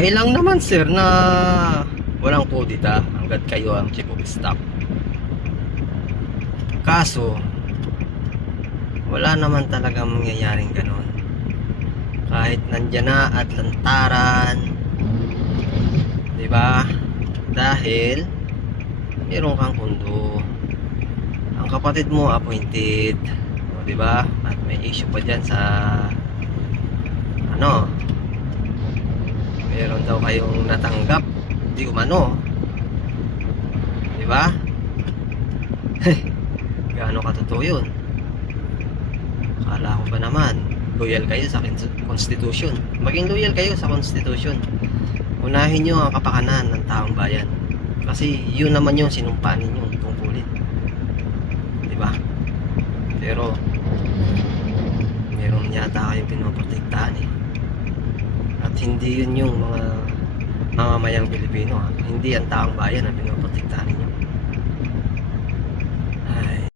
Okay lang naman sir na walang kudita hanggat kayo ang chief of staff. Kaso wala naman talagang mangyayaring ganon. Kahit nandyan na at lantaran, di ba? Dahil meron kang pundo. Ang kapatid mo appointed, o, di ba? At may issue pa diyan sa ano, meron daw kayong natanggap di umano, di ba? Gaano katotoo yun? Akala ko ba naman loyal kayo sa Constitution. Maging loyal kayo sa Constitution. Unahin nyo ang kapakanan ng taong bayan, kasi yun naman yung sinumpa ninyong tungkulin, di ba? Pero meron yata kayong pinoprotektahan eh. At hindi yun yung mga mamamayang Pilipino, ha? Hindi ang taong bayan ang pinoprotektahan ninyo.